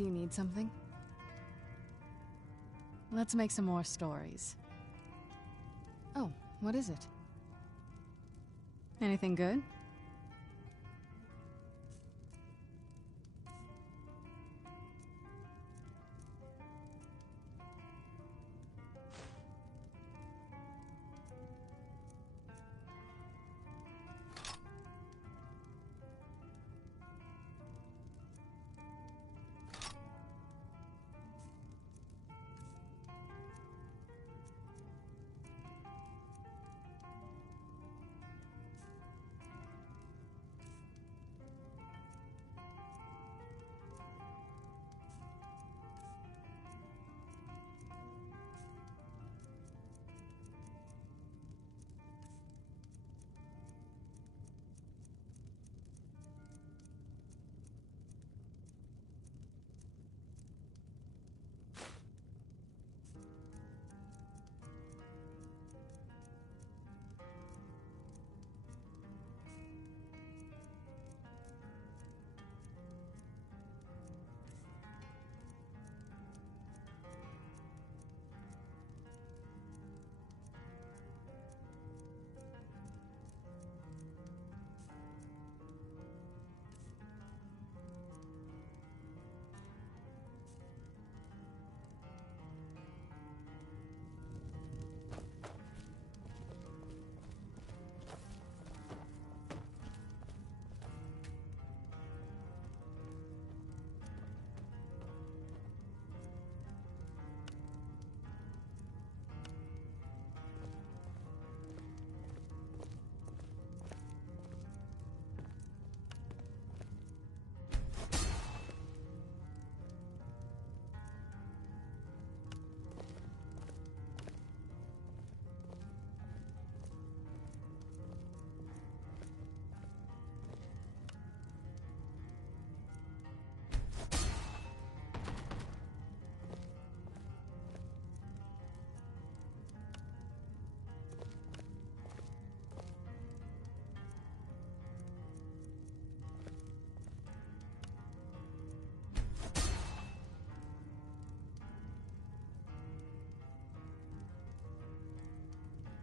Do you need something? Let's make some more stories. Oh, what is it? Anything good?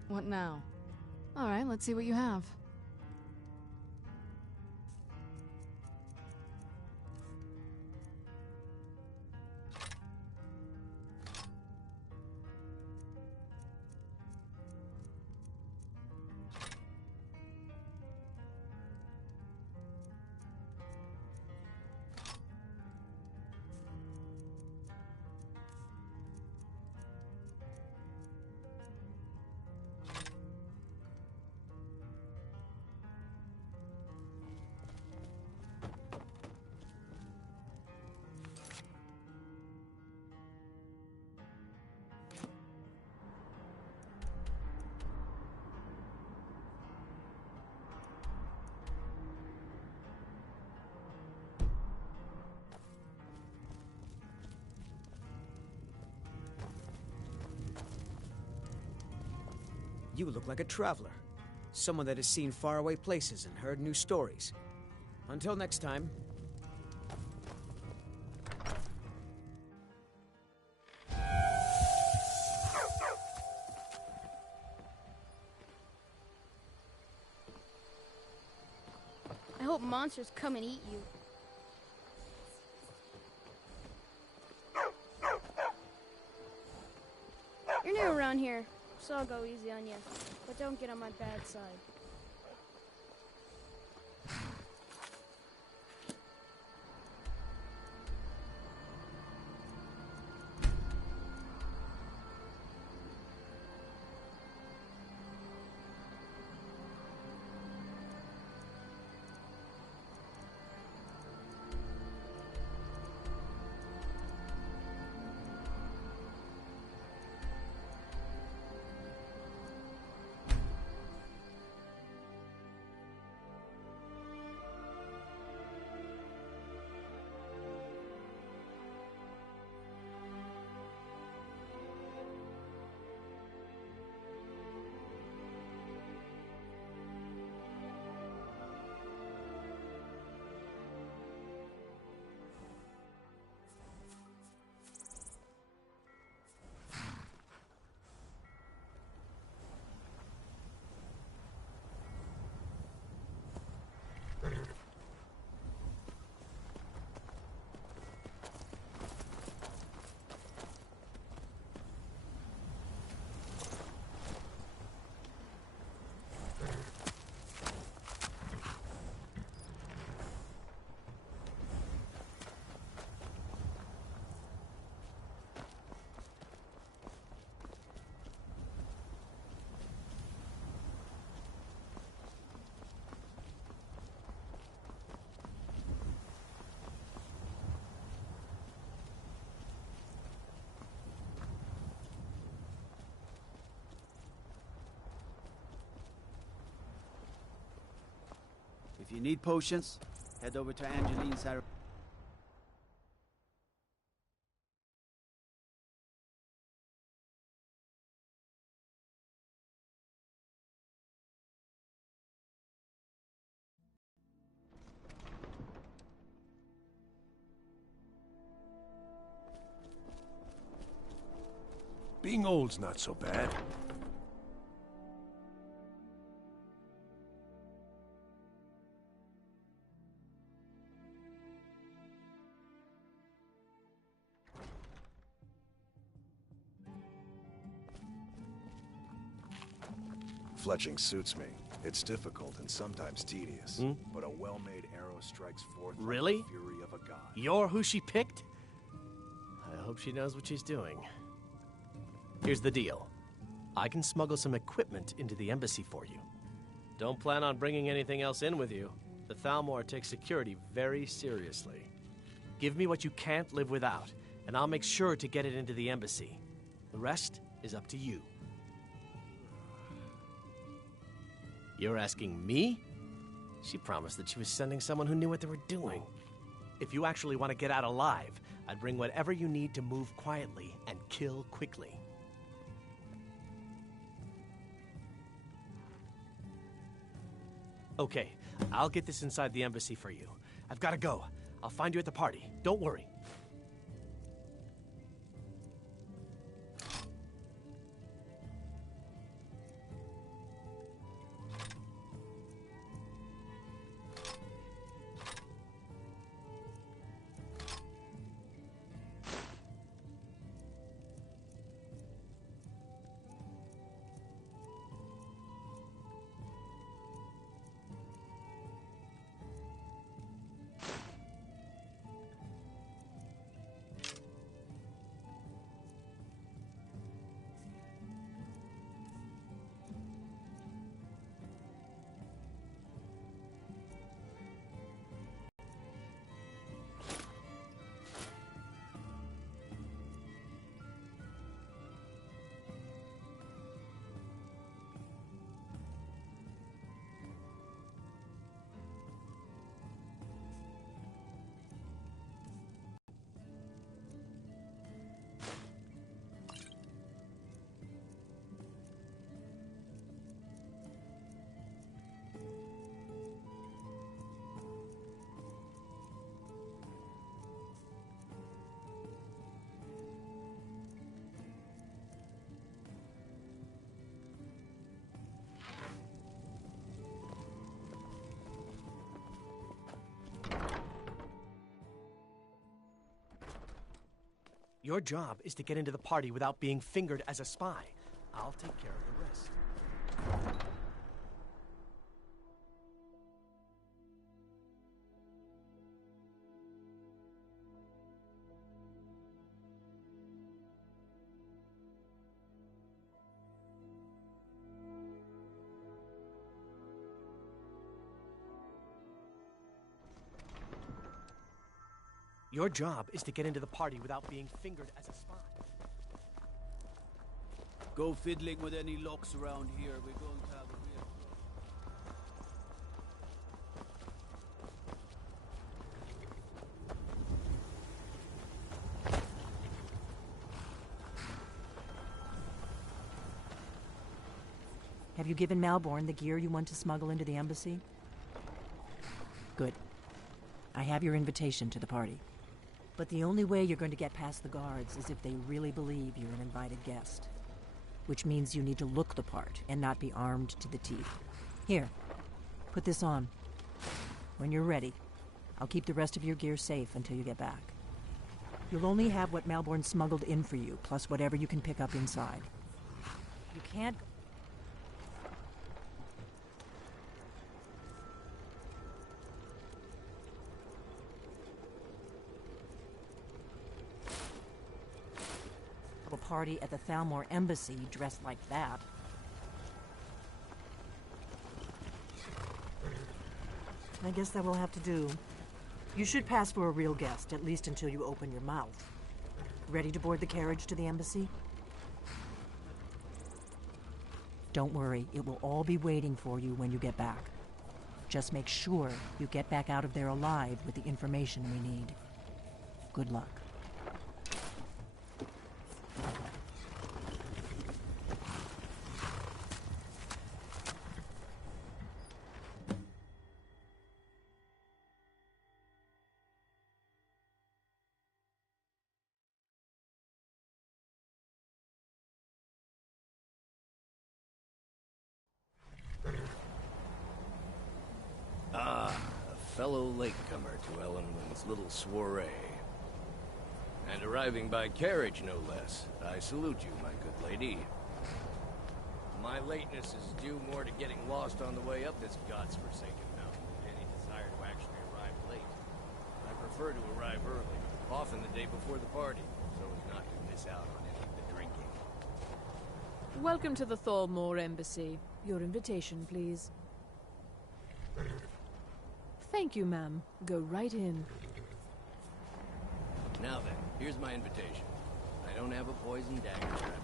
What now? Alright, let's see what you have. You look like a traveler. Someone that has seen faraway places and heard new stories. Until next time. I hope monsters come and eat you. You're new around here, so I'll go easy on you. But don't get on my bad side. If you need potions, head over to Angeline's area. Being old's not so bad. Fletching suits me. It's difficult and sometimes tedious, but a well-made arrow strikes forth Really? like the fury of a god. You're who she picked? I hope she knows what she's doing. Here's the deal. I can smuggle some equipment into the embassy for you. Don't plan on bringing anything else in with you. The Thalmor takes security very seriously. Give me what you can't live without, and I'll make sure to get it into the embassy. The rest is up to you. You're asking me? She promised that she was sending someone who knew what they were doing. If you actually want to get out alive, I'd bring whatever you need to move quietly and kill quickly. Okay, I'll get this inside the embassy for you. I've got to go. I'll find you at the party. Don't worry. Your job is to get into the party without being fingered as a spy. I'll take care of the rest. Your job is to get into the party without being fingered as a spy. Go fiddling with any locks around here. We're going to have a real... Have you given Malborn the gear you want to smuggle into the embassy? Good. I have your invitation to the party. But the only way you're going to get past the guards is if they really believe you're an invited guest. Which means you need to look the part and not be armed to the teeth. Here, put this on. When you're ready, I'll keep the rest of your gear safe until you get back. You'll only have what Malborn smuggled in for you, plus whatever you can pick up inside. You can't... a party at the Thalmor embassy dressed like that. I guess that will have to do. You should pass for a real guest, at least until you open your mouth. Ready to board the carriage to the embassy? Don't worry, it will all be waiting for you when you get back. Just make sure you get back out of there alive with the information we need. Good luck. A fellow latecomer to Ellenwood's little soiree. And arriving by carriage, no less. I salute you, my good lady. My lateness is due more to getting lost on the way up this god's-forsaken mountain than any desire to actually arrive late. I prefer to arrive early, often the day before the party, so as not to miss out on any of the drinking. Welcome to the Thalmor Embassy. Your invitation, please. Thank you, ma'am. Go right in. Now then, here's my invitation. I don't have a poison dagger strap.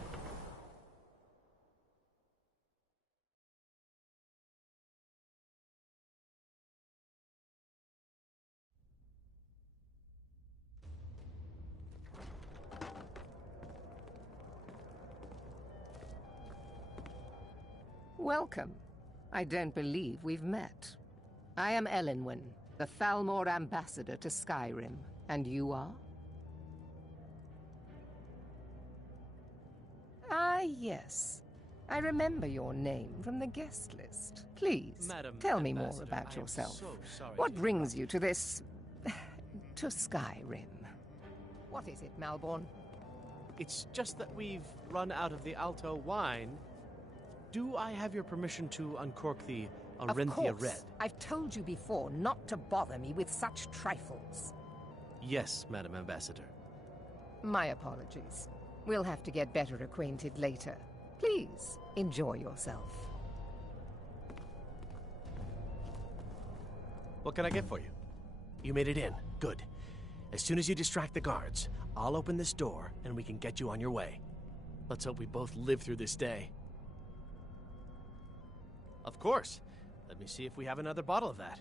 Welcome. I don't believe we've met. I am Elenwen, the Thalmor ambassador to Skyrim. And you are? Ah, yes. I remember your name from the guest list. Please, Madam tell me Ambassador, more about I am yourself. so sorry What to brings you to this... to Skyrim? What is it, Malborn? It's just that we've run out of the Alto wine. Do I have your permission to uncork the Arenthia Of course. Red? I've told you before not to bother me with such trifles. Yes, Madam Ambassador. My apologies. We'll have to get better acquainted later. Please, enjoy yourself. What can I get for you? You made it in. Good. As soon as you distract the guards, I'll open this door and we can get you on your way. Let's hope we both live through this day. Of course. Let me see if we have another bottle of that.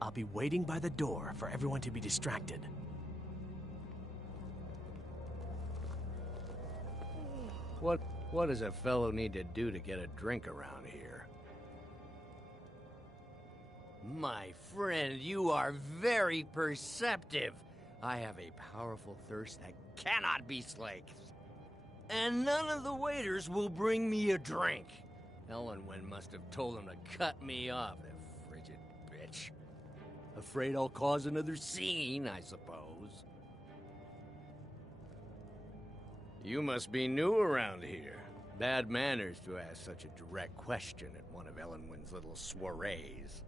I'll be waiting by the door for everyone to be distracted. What does a fellow need to do to get a drink around here? My friend, you are very perceptive. I have a powerful thirst that cannot be slaked. And none of the waiters will bring me a drink. Ellenwen must have told him to cut me off, the frigid bitch. Afraid I'll cause another scene, I suppose. You must be new around here. Bad manners to ask such a direct question at one of Ellenwen's little soirees.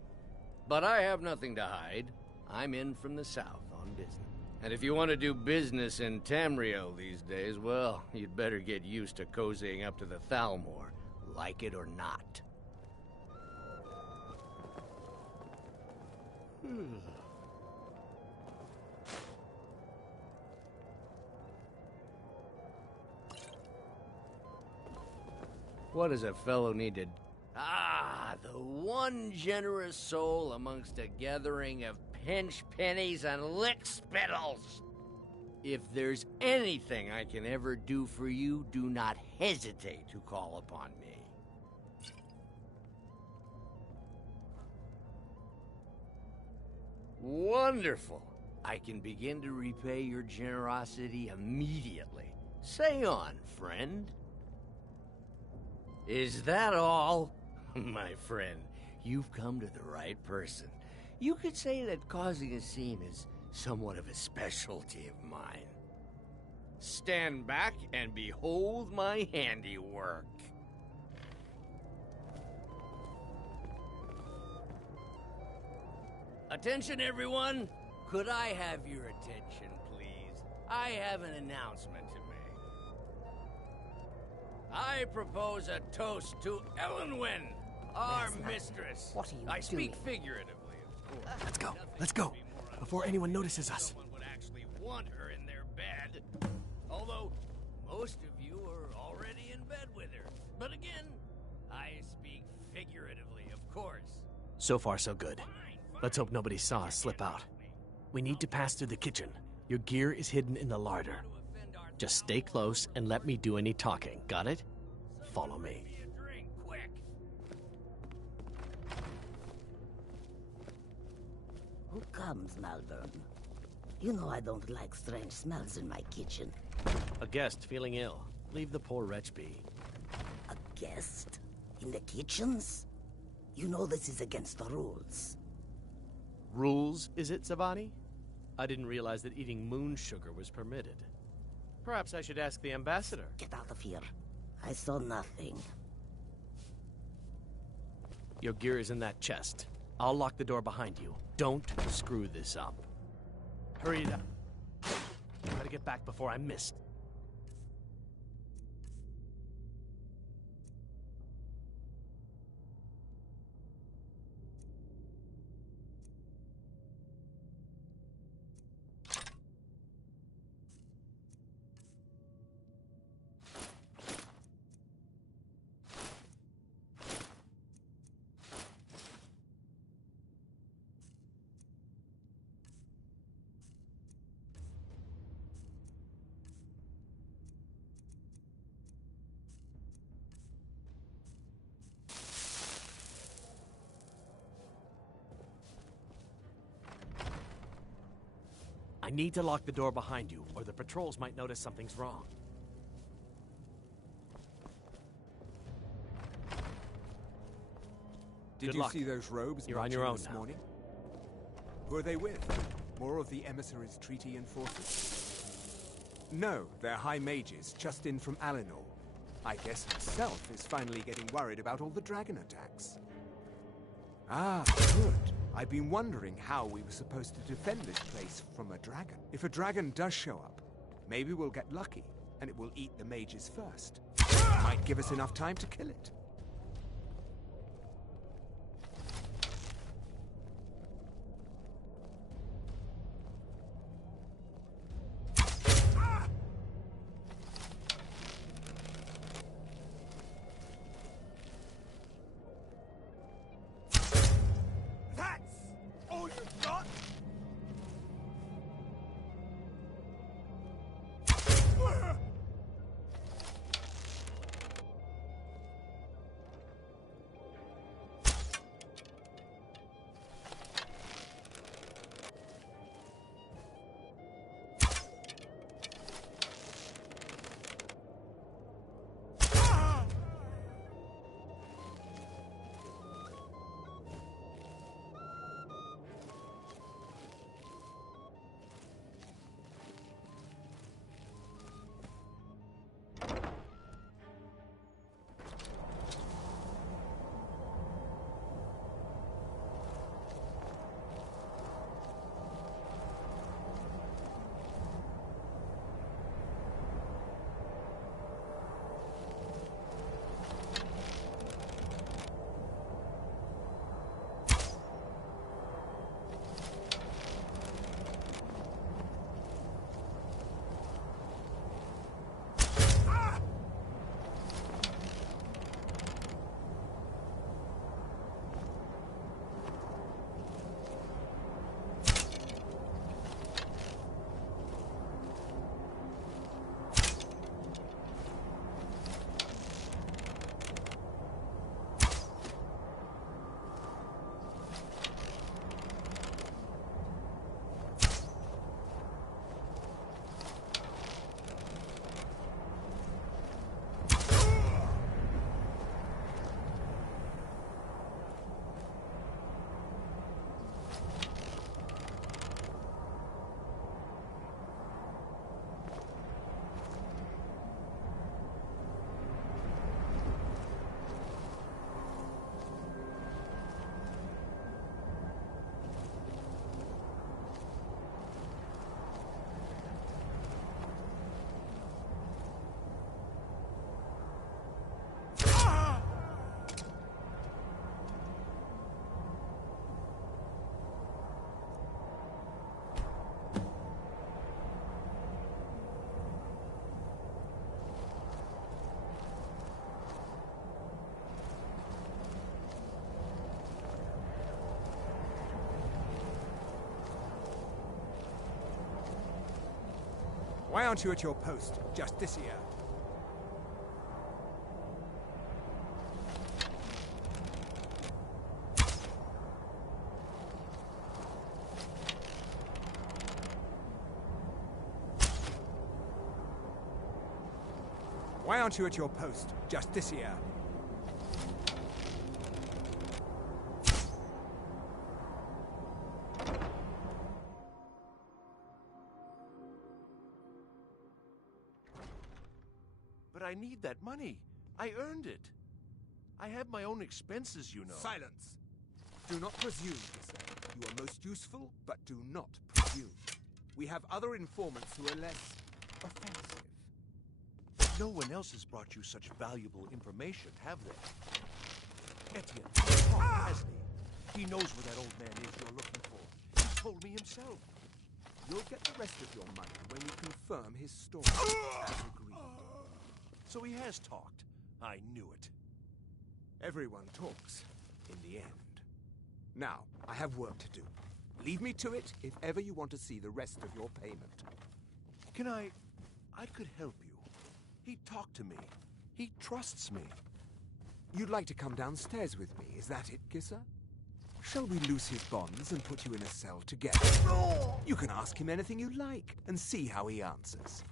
But I have nothing to hide. I'm in from the south on business. And if you want to do business in Tamriel these days, well, you'd better get used to cozying up to the Thalmor, like it or not. What does a fellow need to... Ah, the one generous soul amongst a gathering of pinch pennies and lick spittles. If there's anything I can ever do for you, do not hesitate to call upon me. Wonderful. I can begin to repay your generosity immediately. Say on, friend. Is that all? My friend, you've come to the right person. You could say that causing a scene is somewhat of a specialty of mine. Stand back and behold my handiwork. Attention, everyone! Could I have your attention, please? I have an announcement to make. I propose a toast to Ellenwen, our mistress. What are you I speak doing? figuratively, of course. Let's go. Let's go. Before anyone notices us. Someone would actually want her in their bed. Although, most of you are already in bed with her. But again, I speak figuratively, of course. So far, so good. Let's hope nobody saw us slip out. We need to pass through the kitchen. Your gear is hidden in the larder. Just stay close and let me do any talking. Got it? Follow me. Who comes, Malvern? You know I don't like strange smells in my kitchen. A guest feeling ill. Leave the poor wretch be. A guest? In the kitchens? You know this is against the rules. Rules, is it, Savani? I didn't realize that eating moon sugar was permitted. Perhaps I should ask the ambassador. Get out of here. I saw nothing. Your gear is in that chest. I'll lock the door behind you. Don't screw this up. Hurry it up. Try to get back before I'm missed. I need to lock the door behind you, or the patrols might notice something's wrong. Did you see those robes You're on your own this now. morning? Who are they with? More of the emissaries' treaty enforcers? No, they're high mages, just in from Alinor. I guess himself is finally getting worried about all the dragon attacks. Ah, good. I've been wondering how we were supposed to defend this place from a dragon. If a dragon does show up, maybe we'll get lucky, and it will eat the mages first. Might give us enough time to kill it. Why aren't you at your post, Justicia? Why aren't you at your post, Justicia? But I need that money. I earned it. I have my own expenses, you know. Silence! Do not presume, Gissa. You are most useful, but do not presume. We have other informants who are less offensive. No one else has brought you such valuable information, have they? Etienne, hasn't he? He knows where that old man is you're looking for. He told me himself. You'll get the rest of your money when we confirm his story, as agreed. So he has talked. I knew it. Everyone talks, in the end. Now, I have work to do. Leave me to it if ever you want to see the rest of your payment. Can I could help you. He talked to me. He trusts me. You'd like to come downstairs with me, is that it, Gissa? Shall we loose his bonds and put you in a cell together? You can ask him anything you like and see how he answers.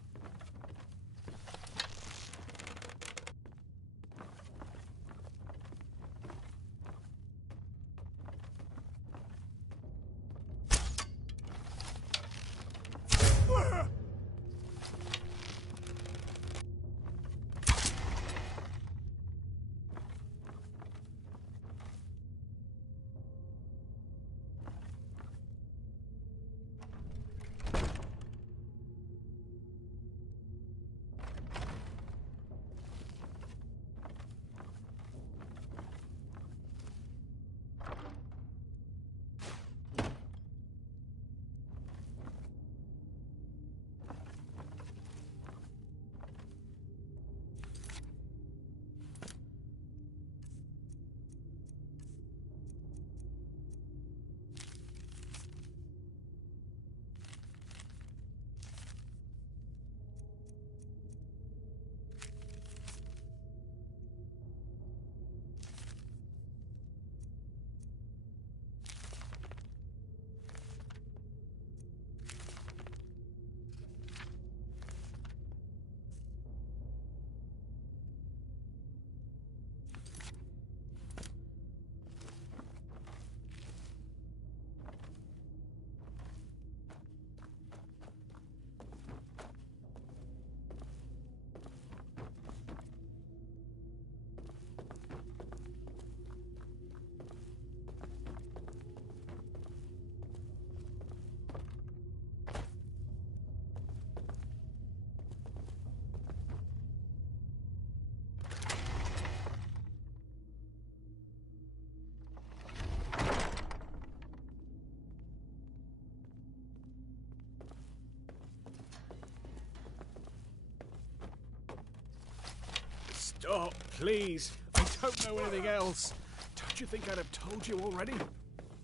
Stop, please. I don't know anything else. Don't you think I'd have told you already?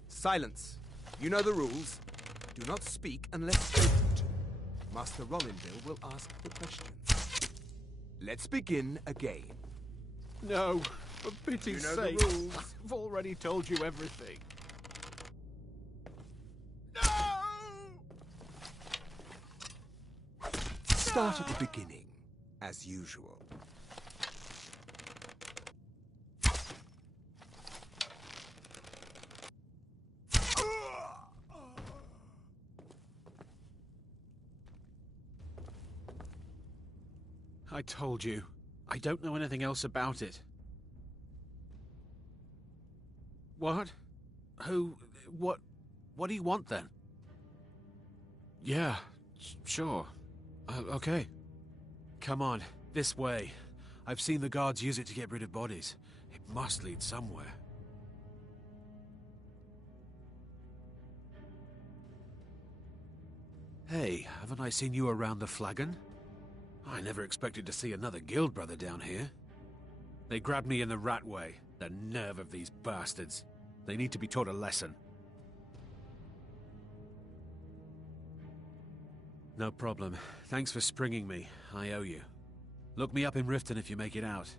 Silence. You know the rules. Do not speak unless spoken to. Master Rollinville will ask the questions. Let's begin again. No, for pity's You know sake. the rules. I've already told you everything. Start at the beginning, as usual. I told you. I don't know anything else about it. What? Who? What do you want then? Yeah, sure. Okay. Come on, this way. I've seen the guards use it to get rid of bodies. It must lead somewhere. Hey, haven't I seen you around the flagon? I never expected to see another guild brother down here. They grabbed me in the rat way. The nerve of these bastards. They need to be taught a lesson. No problem. Thanks for springing me. I owe you. Look me up in Riften if you make it out.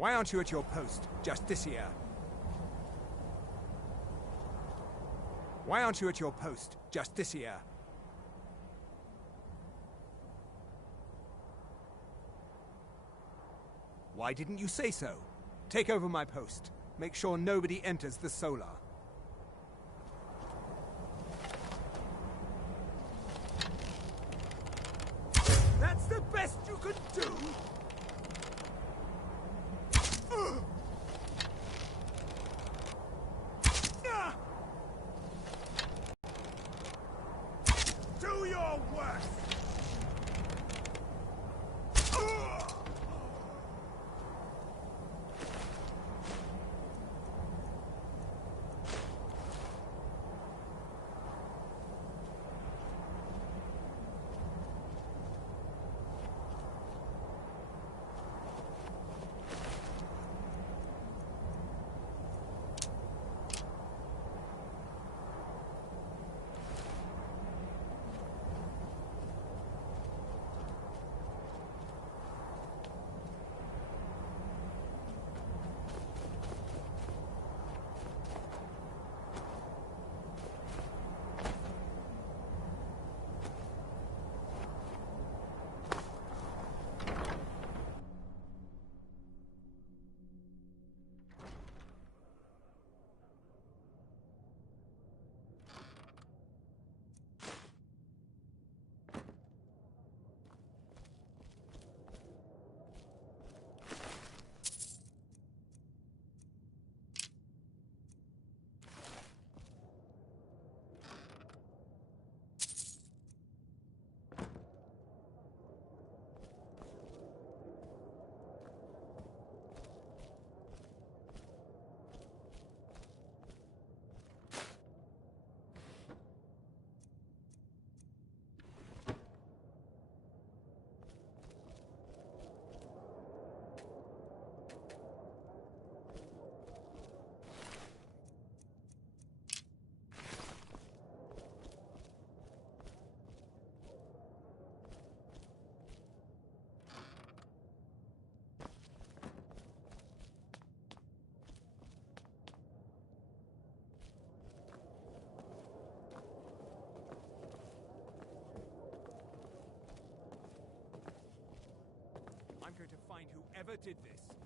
Why aren't you at your post, Justicia? Why aren't you at your post, Justicia? Why didn't you say so? Take over my post. Make sure nobody enters the Solar. That's the best you could do? Do your worst! I'm going to find whoever did this.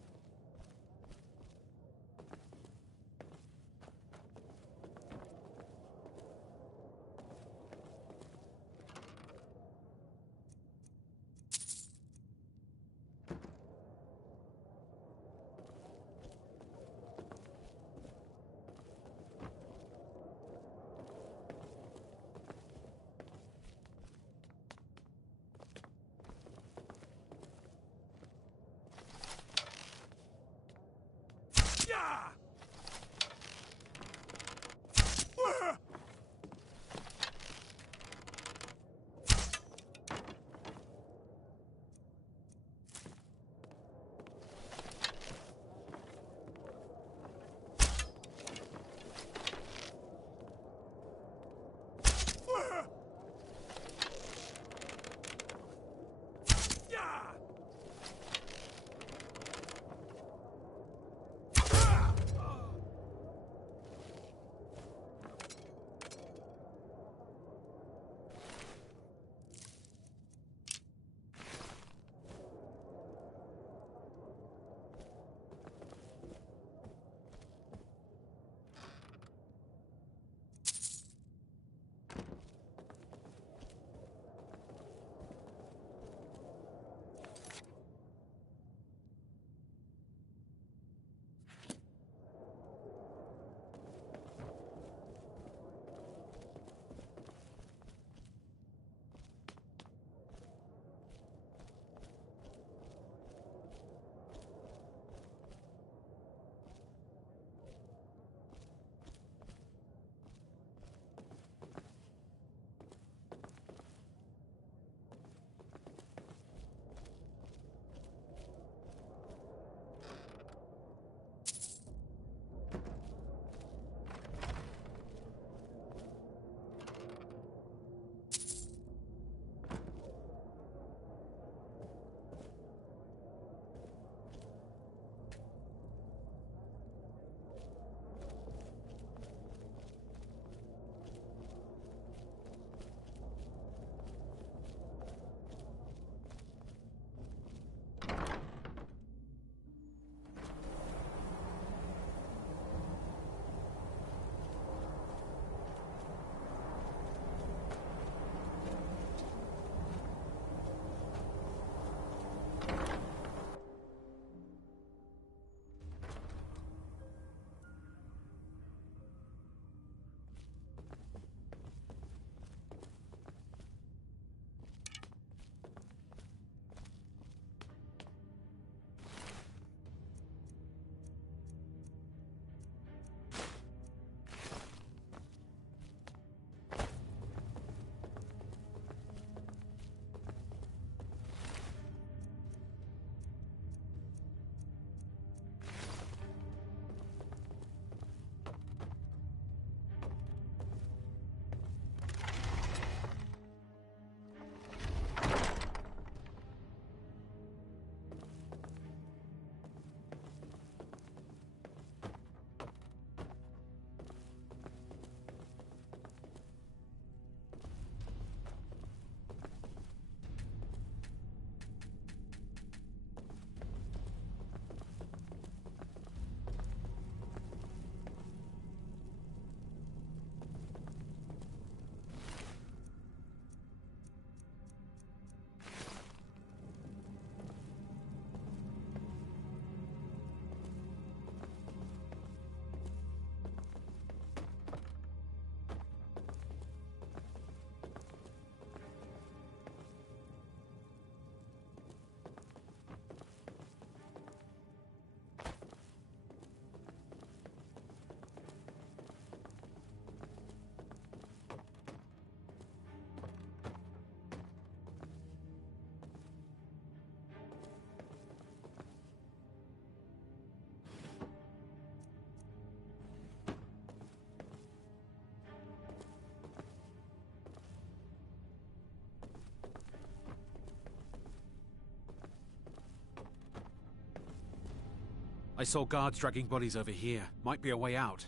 I saw guards dragging bodies over here. Might be a way out.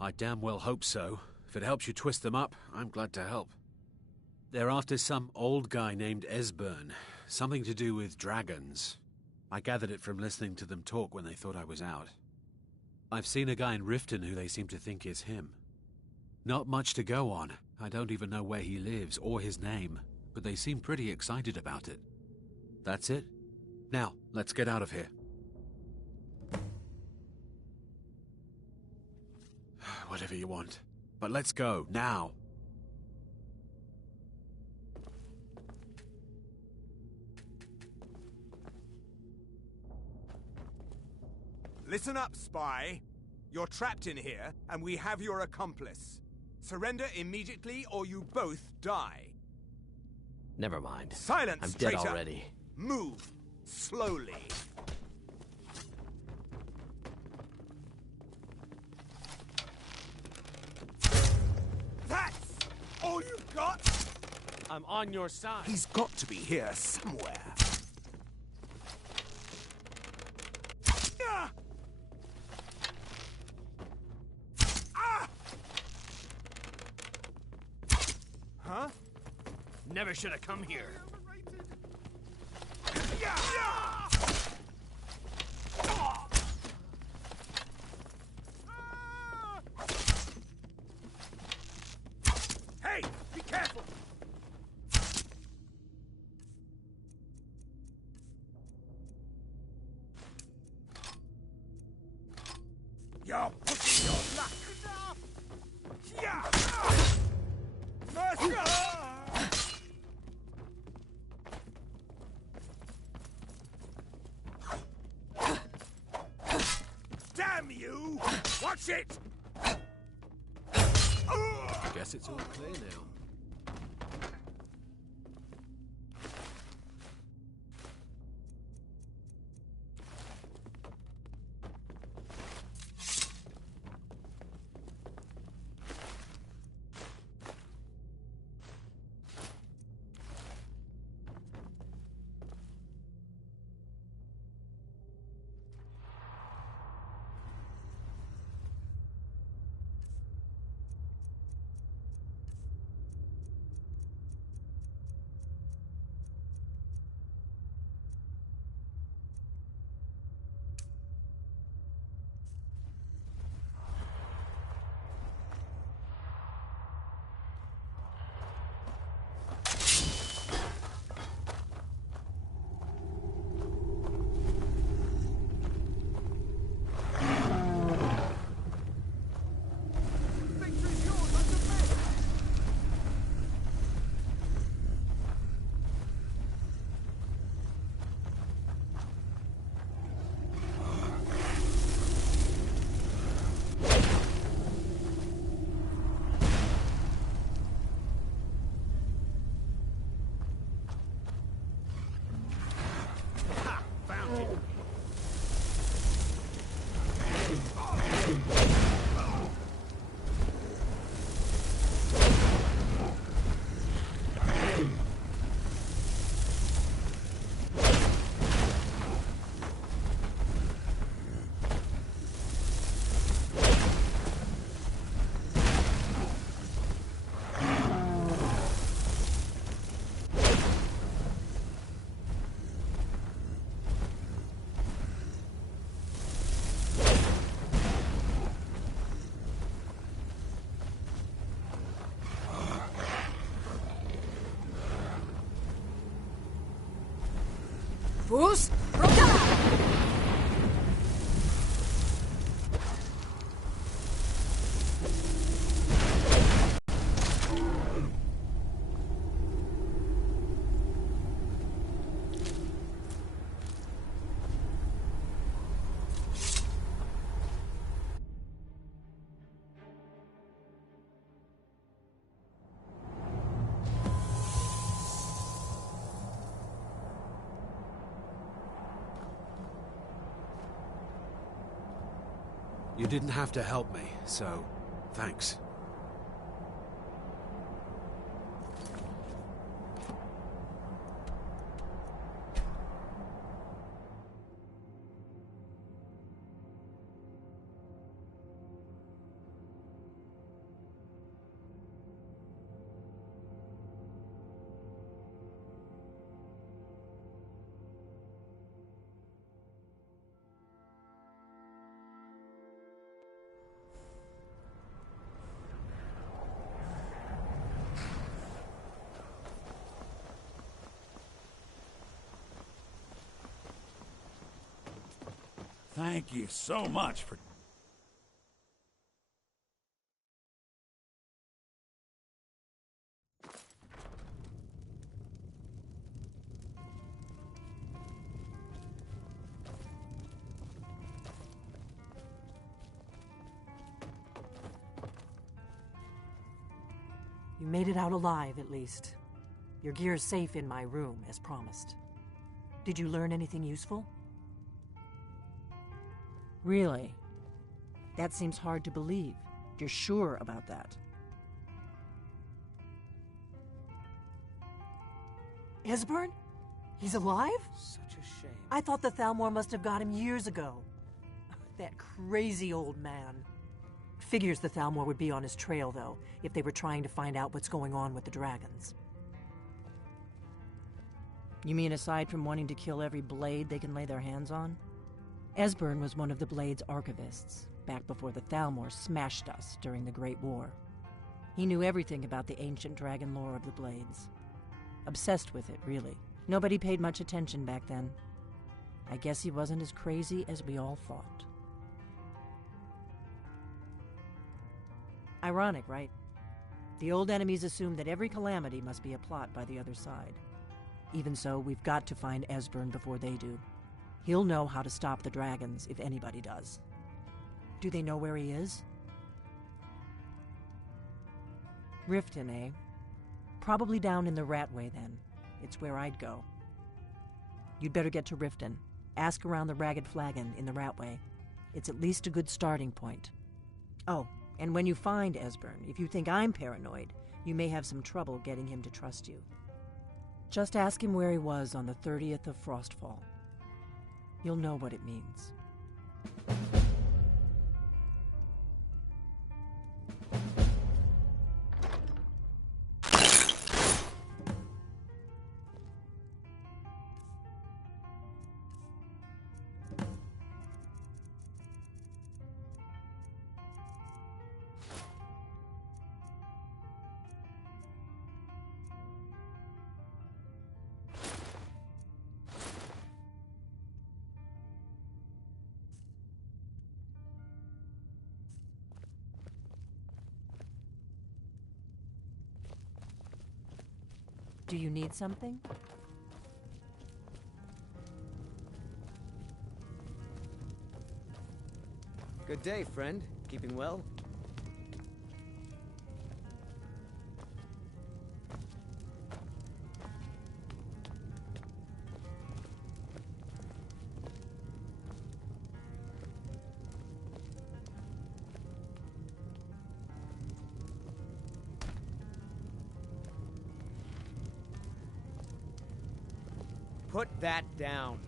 I damn well hope so. If it helps you twist them up, I'm glad to help. They're after some old guy named Esbern. Something to do with dragons. I gathered it from listening to them talk when they thought I was out. I've seen a guy in Riften who they seem to think is him. Not much to go on. I don't even know where he lives or his name, but they seem pretty excited about it. That's it? Now, let's get out of here. Whatever you want. But let's go, now. Listen up, spy. You're trapped in here, and we have your accomplice. Surrender immediately, or you both die. Never mind. Silence, I'm dead traitor. already. Move. Slowly. That's all you've got? I'm on your side. He's got to be here somewhere. Ah! Ah! Huh? Never should have come here. Yeah! Hey, be careful! You're pushing your luck! Yeah! Mercy! Damn you! Watch it! Guess it's all clear now. Fus, Rota! You didn't have to help me, so thanks. Thank you so much for... You made it out alive, at least. Your gear's safe in my room, as promised. Did you learn anything useful? Really? That seems hard to believe. You're sure about that? Esbern? He's alive? Such a shame. I thought the Thalmor must have got him years ago. That crazy old man. Figures the Thalmor would be on his trail, though, if they were trying to find out what's going on with the dragons. You mean aside from wanting to kill every blade they can lay their hands on? Esbern was one of the Blade's archivists, back before the Thalmor smashed us during the Great War. He knew everything about the ancient dragon lore of the Blades. Obsessed with it, really. Nobody paid much attention back then. I guess he wasn't as crazy as we all thought. Ironic, right? The old enemies assumed that every calamity must be a plot by the other side. Even so, we've got to find Esbern before they do. He'll know how to stop the dragons, if anybody does. Do they know where he is? Riften, eh? Probably down in the Ratway, then. It's where I'd go. You'd better get to Riften. Ask around the Ragged Flagon in the Ratway. It's at least a good starting point. Oh, and when you find Esbern, if you think I'm paranoid, you may have some trouble getting him to trust you. Just ask him where he was on the 30th of Frostfall. You'll know what it means. Do you need something? Good day, friend. Keeping well? Put that down.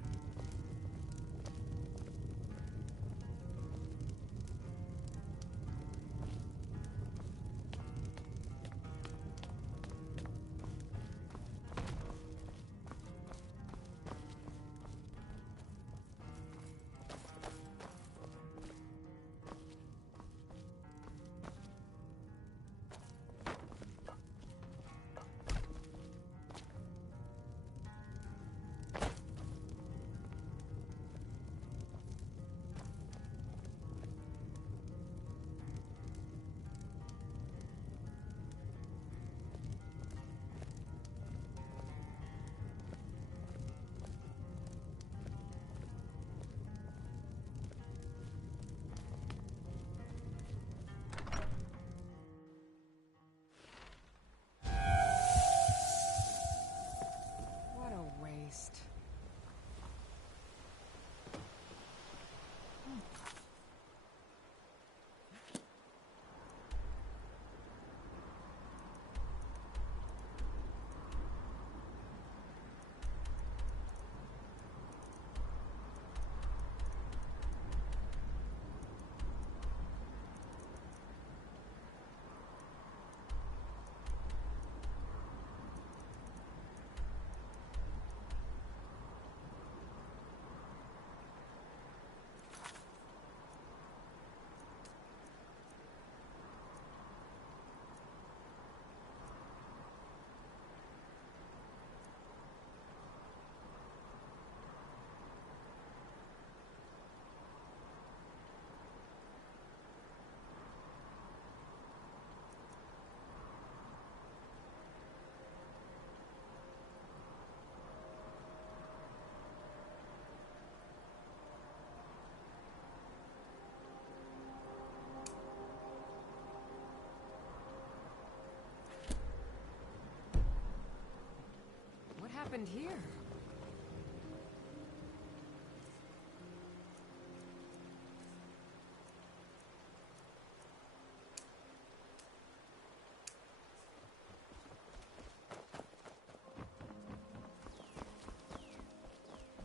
happened here?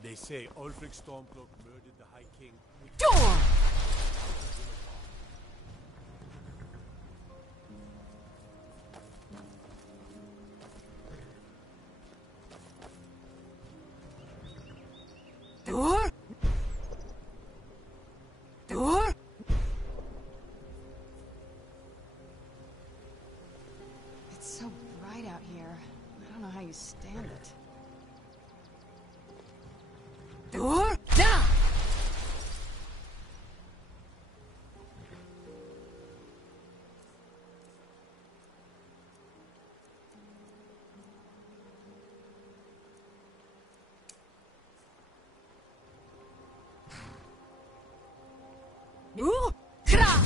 They say Ulfric Stormcloak murdered the High King. Door! Door? Door? It's so bright out here. I don't know how you stand it. Door? Down! Ooh! Kra!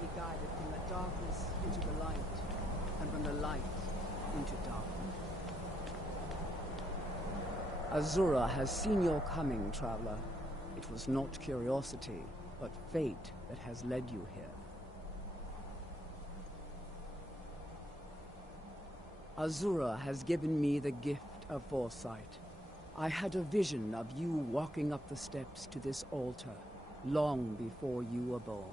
Be guided from the darkness into the light, and from the light into darkness. Azura has seen your coming, traveler. It was not curiosity, but fate that has led you here. Azura has given me the gift of foresight. I had a vision of you walking up the steps to this altar, long before you were born.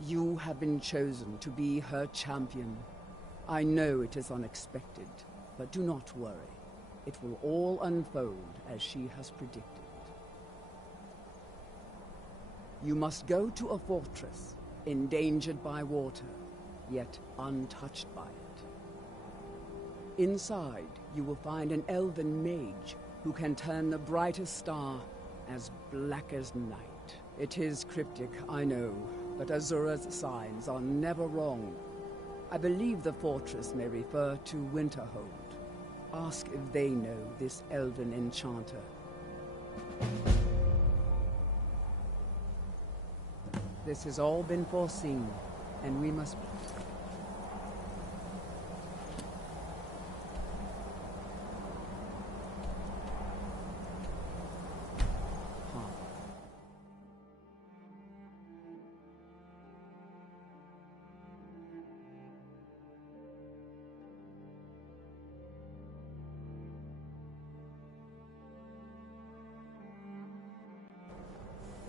You have been chosen to be her champion. I know it is unexpected, but do not worry. It will all unfold as she has predicted. You must go to a fortress, endangered by water, yet untouched by it. Inside, you will find an elven mage who can turn the brightest star as black as night. It is cryptic, I know, but Azura's signs are never wrong. I believe the fortress may refer to Winterhold. Ask if they know this elven enchanter. This has all been foreseen, and we must...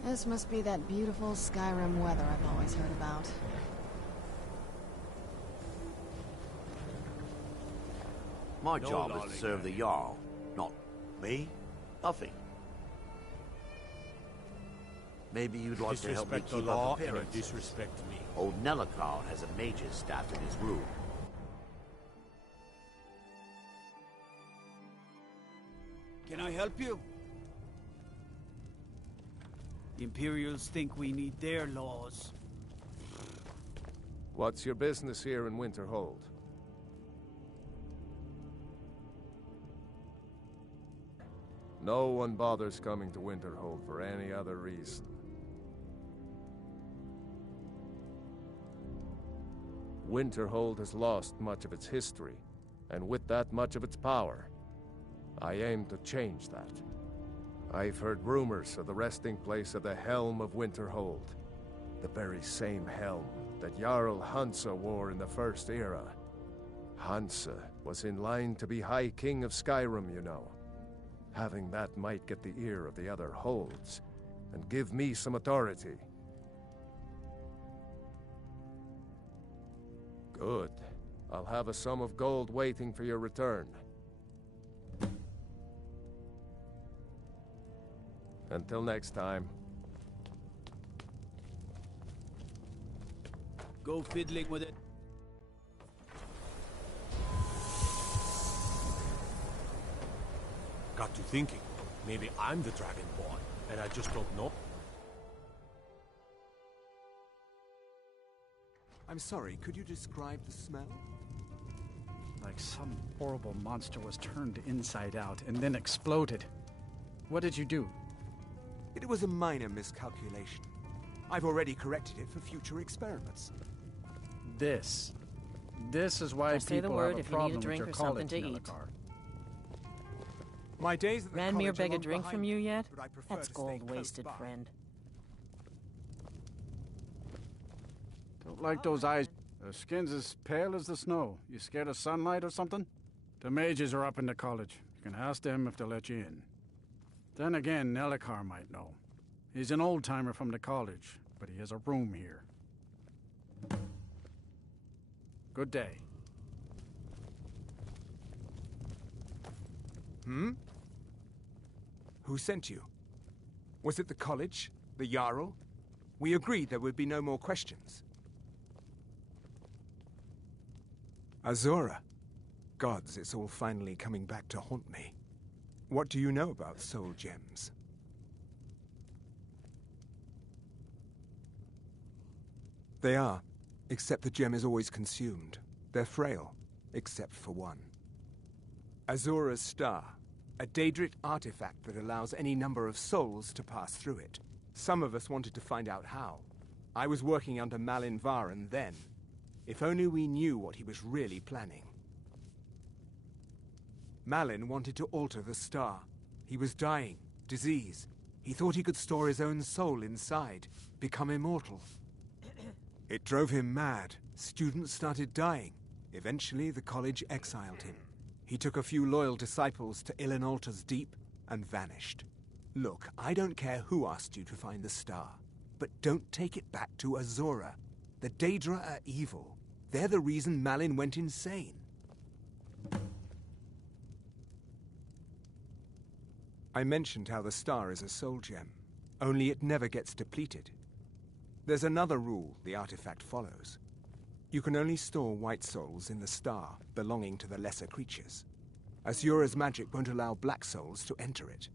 This must be that beautiful Skyrim weather I've always heard about. My job is to serve the Jarl, not me. Nothing. Maybe you'd like to help me keep up appearances. Disrespect me. Old Nellikar has a mage's staff in his room. Can I help you? The Imperials think we need their laws. What's your business here in Winterhold? No one bothers coming to Winterhold for any other reason. Winterhold has lost much of its history, and with that much of its power. I aim to change that. I've heard rumors of the resting place of the Helm of Winterhold, the very same helm that Jarl Hansa wore in the First Era. Hansa was in line to be High King of Skyrim, you know. Having that might get the ear of the other holds, and give me some authority. Good. I'll have a sum of gold waiting for your return. Until next time. Go fiddling with it. Got to thinking. Maybe I'm the Dragonborn, and I just don't know. I'm sorry, could you describe the smell? Like some horrible monster was turned inside out and then exploded. What did you do? It was a minor miscalculation. I've already corrected it for future experiments. This is why Just say the people word have a if you need a problem drink with or your something college, to eat. Nellikar. My days at the Ranmir college are beg a long drink behind from me, you yet? but I prefer That's to stay gold close wasted, by. friend. Don't like those eyes. Their skin's as pale as the snow. You scared of sunlight or something? The mages are up in the college. You can ask them if they'll let you in. Then again, Nellikar might know. He's an old-timer from the college, but he has a room here. Good day. Hmm? Who sent you? Was it the college? The Jarl? We agreed there would be no more questions. Azora. Gods, it's all finally coming back to haunt me. What do you know about soul gems? They are, except the gem is always consumed. They're frail, except for one. Azora's Star, a Daedric artifact that allows any number of souls to pass through it. Some of us wanted to find out how. I was working under Malin Varen then. If only we knew what he was really planning. Malin wanted to alter the star. He was dying, disease. He thought he could store his own soul inside, become immortal. It drove him mad. Students started dying. Eventually, the college exiled him. He took a few loyal disciples to Ilinalta's Deep and vanished. Look, I don't care who asked you to find the star, but don't take it back to Azora. The Daedra are evil. They're the reason Malin went insane. I mentioned how the star is a soul gem, only it never gets depleted. There's another rule the artifact follows. You can only store white souls in the star belonging to the lesser creatures. Azura's magic won't allow black souls to enter it.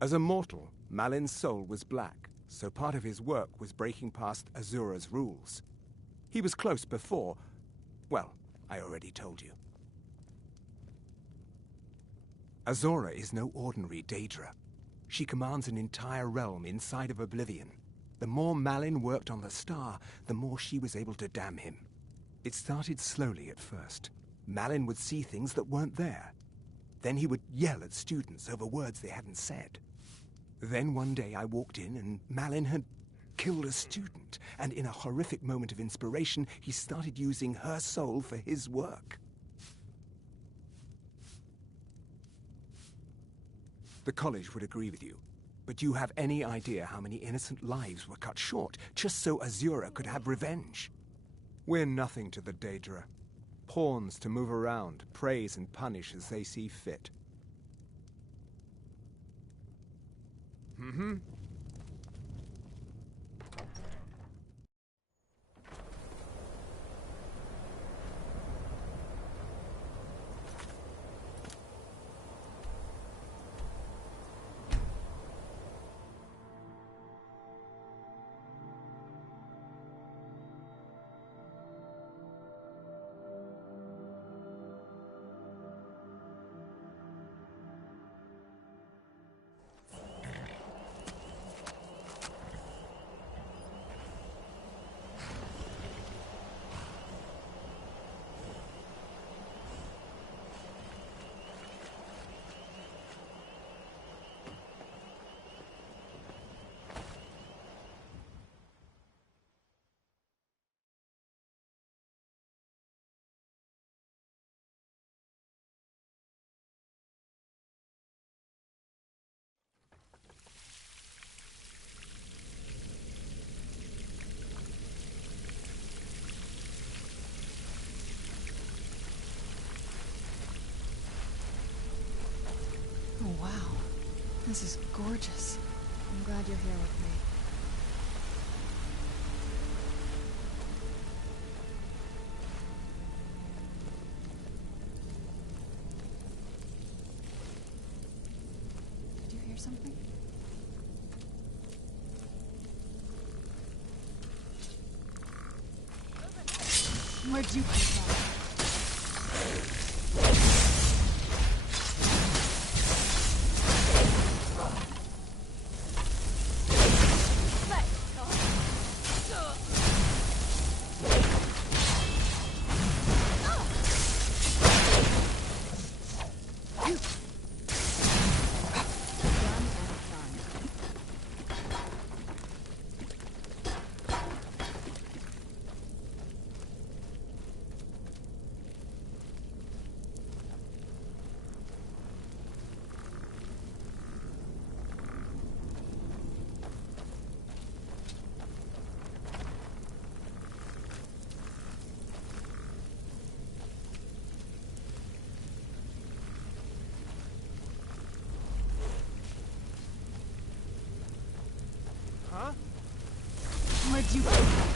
As a mortal, Malin's soul was black, so part of his work was breaking past Azura's rules. He was close before. Well, I already told you. Azora is no ordinary Daedra. She commands an entire realm inside of Oblivion. The more Malin worked on the star, the more she was able to damn him. It started slowly at first. Malin would see things that weren't there. Then he would yell at students over words they hadn't said. Then one day I walked in and Malin had killed a student, and in a horrific moment of inspiration, he started using her soul for his work. The college would agree with you, But you have any idea how many innocent lives were cut short just so Azura could have revenge? We're nothing to the Daedra. Pawns to move around, praise and punish as they see fit. Mm-hmm. Oh, wow. This is gorgeous. I'm glad you're here with me. Did you hear something? Where'd you come from? Huh? Where'd you come from?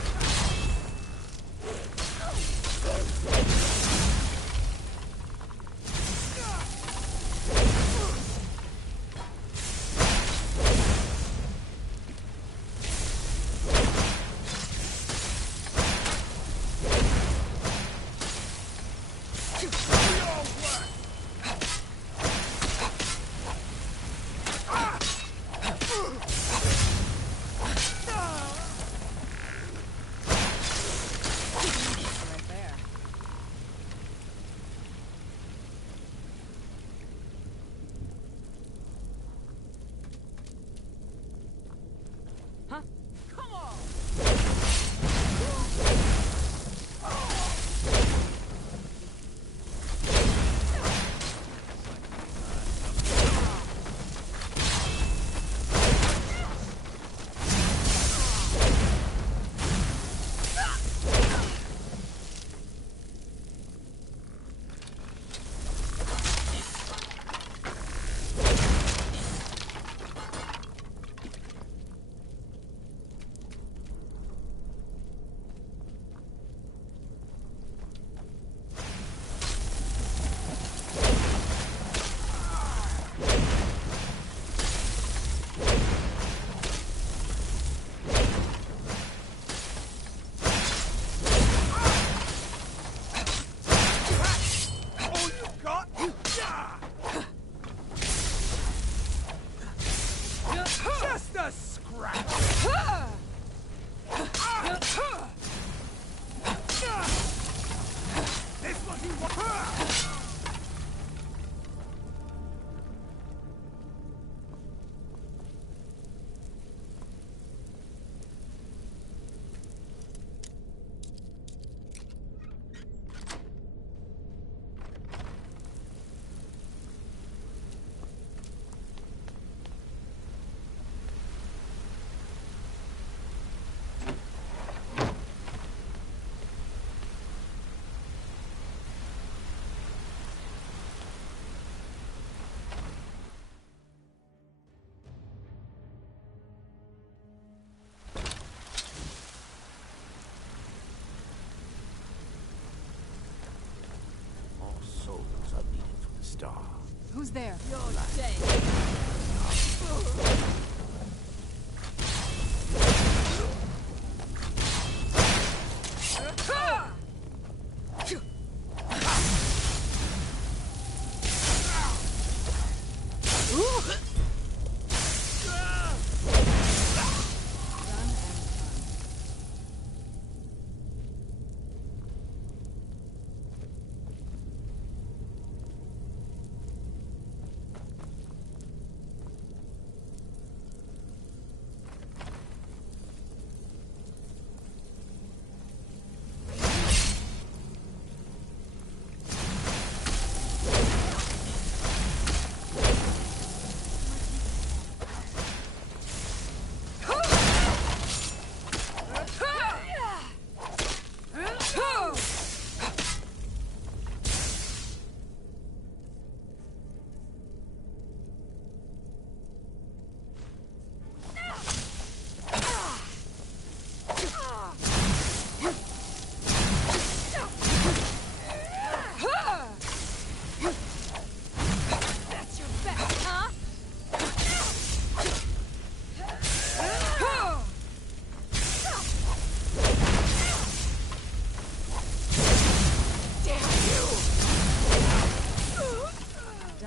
Just a scratch! This what you want? star. Who's there? You're dead.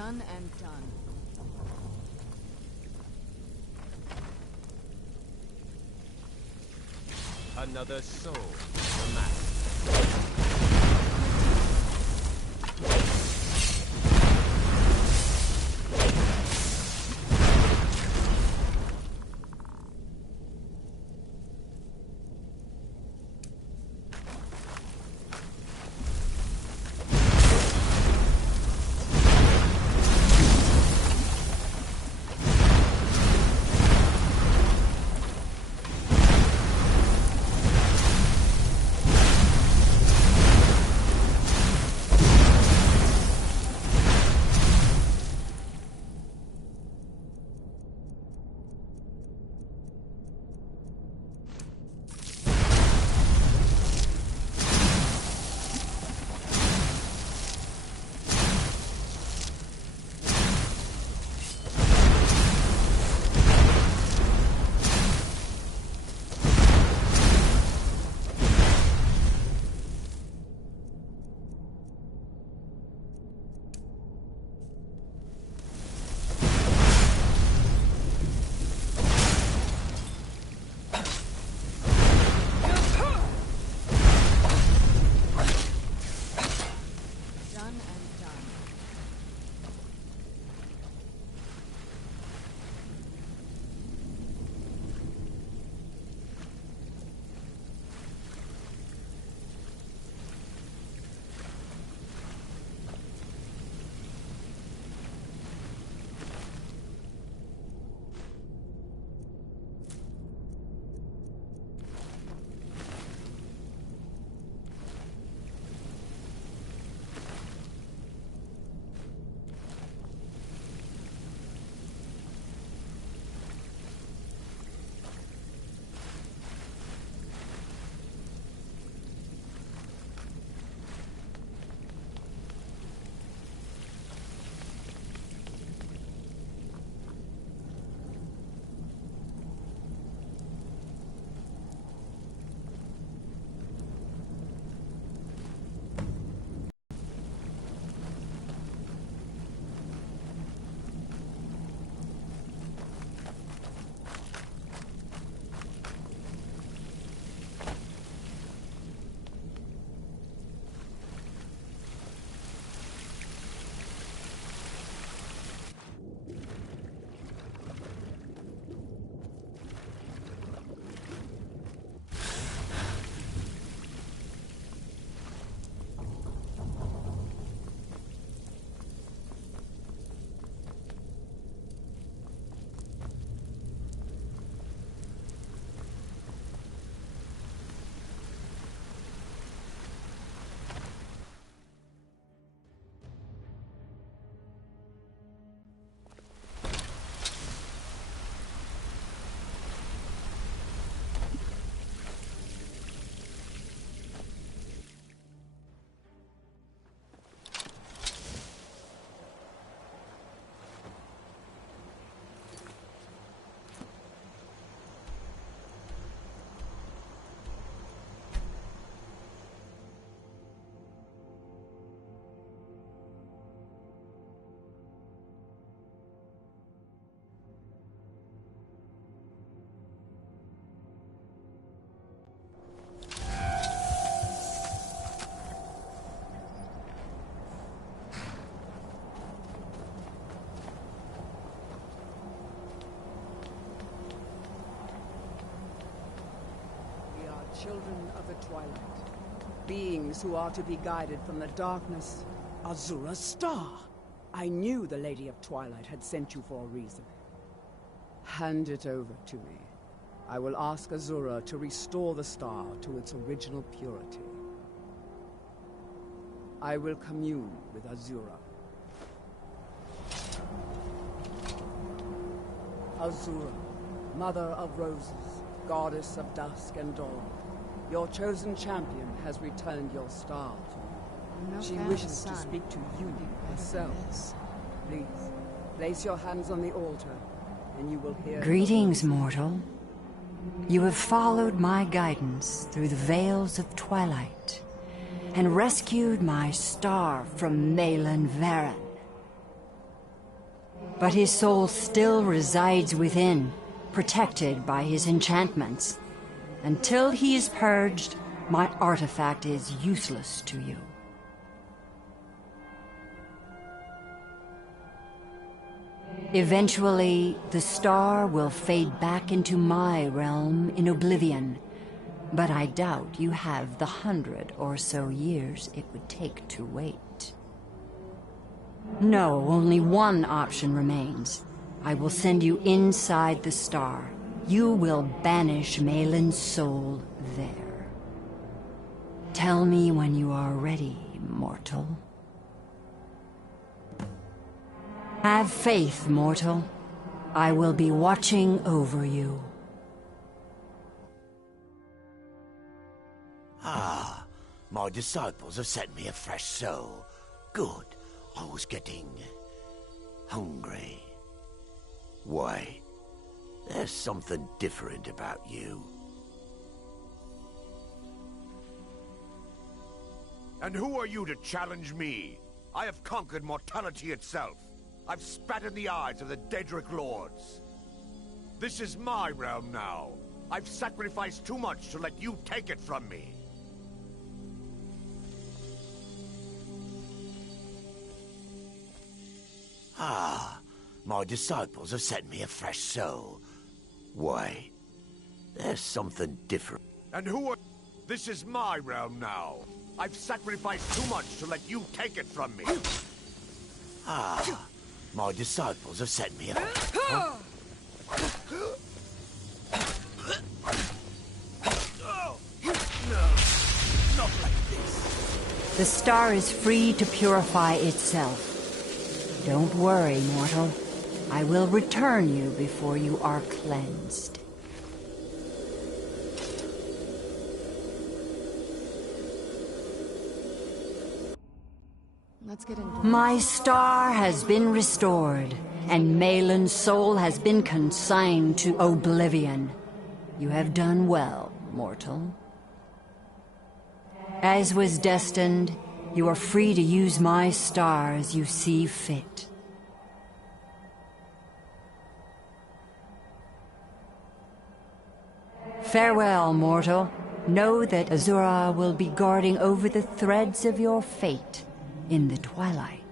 Done and done. Another soul for the master. children of the Twilight. Beings who are to be guided from the darkness. Azura's star! I knew the Lady of Twilight had sent you for a reason. Hand it over to me. I will ask Azura to restore the star to its original purity. I will commune with Azura. Azura, Mother of Roses, Goddess of Dusk and Dawn, your chosen champion has returned your star to you. She wishes to speak to you herself. Please, place your hands on the altar, and you will hear... Greetings, mortal. You have followed my guidance through the veils of twilight, and rescued my star from Malin Varen. But his soul still resides within, protected by his enchantments. Until he is purged, my artifact is useless to you. Eventually, the star will fade back into my realm in oblivion, but I doubt you have the 100 or so years it would take to wait. No, only one option remains. I will send you inside the star. You will banish Malin's soul there. Tell me when you are ready, mortal. Have faith, mortal. I will be watching over you. Ah, my disciples have sent me a fresh soul. Good. I was getting... hungry. Wait. There's something different about you. And who are you to challenge me? I have conquered mortality itself. I've spat in the eyes of the Daedric Lords. This is my realm now. I've sacrificed too much to let you take it from me. Ah, my disciples have sent me a fresh soul. Wait, there's something different. And who are... This is my realm now. I've sacrificed too much to let you take it from me. Ah, my disciples have sent me a... No, not like this. The star is free to purify itself. Don't worry, mortal. I will return you before you are cleansed. Let's get into My star has been restored, and Malin's soul has been consigned to oblivion. You have done well, mortal. As was destined, you are free to use my star as you see fit. Farewell, mortal. Know that Azura will be guarding over the threads of your fate in the twilight.